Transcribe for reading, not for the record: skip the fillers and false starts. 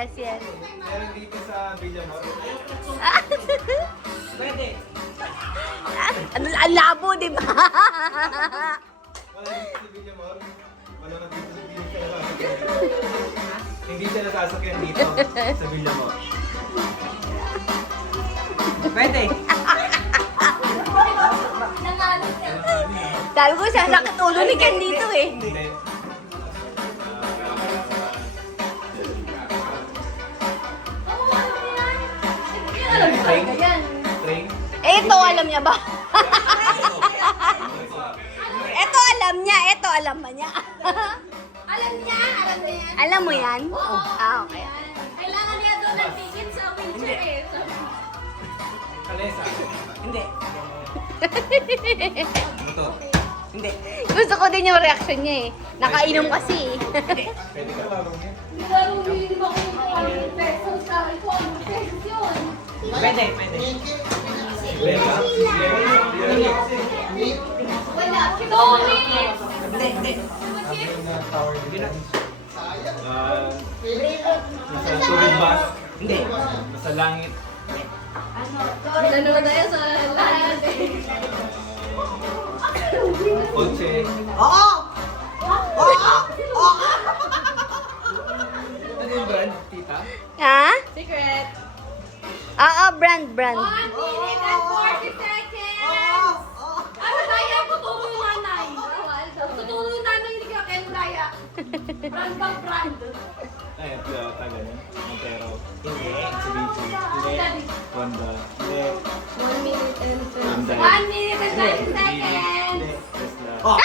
Yes, yes. Meron dito sa Villamor. Pwede. Ano, ang labo, di ba? Wala dito sa Villamor. Wala na dito sa hindi siya nasasakyan dito sa Villamor. Pwede. Sabi ko, sasakit ulo ni Ken dito eh. Hindi. Train? Train? Eh, ito alam niya ba? Ito alam niya, ito alam ba niya? Alam niya, alam mo yan. Alam mo yan? Oo. Ah, okay. Kailangan niya doon nagtigil sa wheelchair eh. Kalesa? Hindi. Ito. Hindi. Gusto ko din yung reaction niya eh. Nakainom kasi eh. Pwede ka laro niya? Laro din ba kung ano pesos sa ito? Ano pesos yun? Pwede, pwede. Lesa? Wala. 2 minutes. Hindi, hindi. Tower defense. Nasa tubig bus. Hindi. Nasa langit. Ano tayo sa lahat eh. Kotse. Oo! Oo! Oo! Ano yung brand, tita? Ha? Secret. Oo, brand. 1 minute and 40 seconds. Ano kaya? Tuturo yung nanay. Tuturo yung nanay, hindi ka kaya kaya. Brand bang brand? Ay, Toyota, ganyan. Montero. Hindi. Mitsubishi. Daddy. Honda. Hindi. 1 minute and 30 Hyundai. 1 minute and 30 seconds. Tesla. Oh!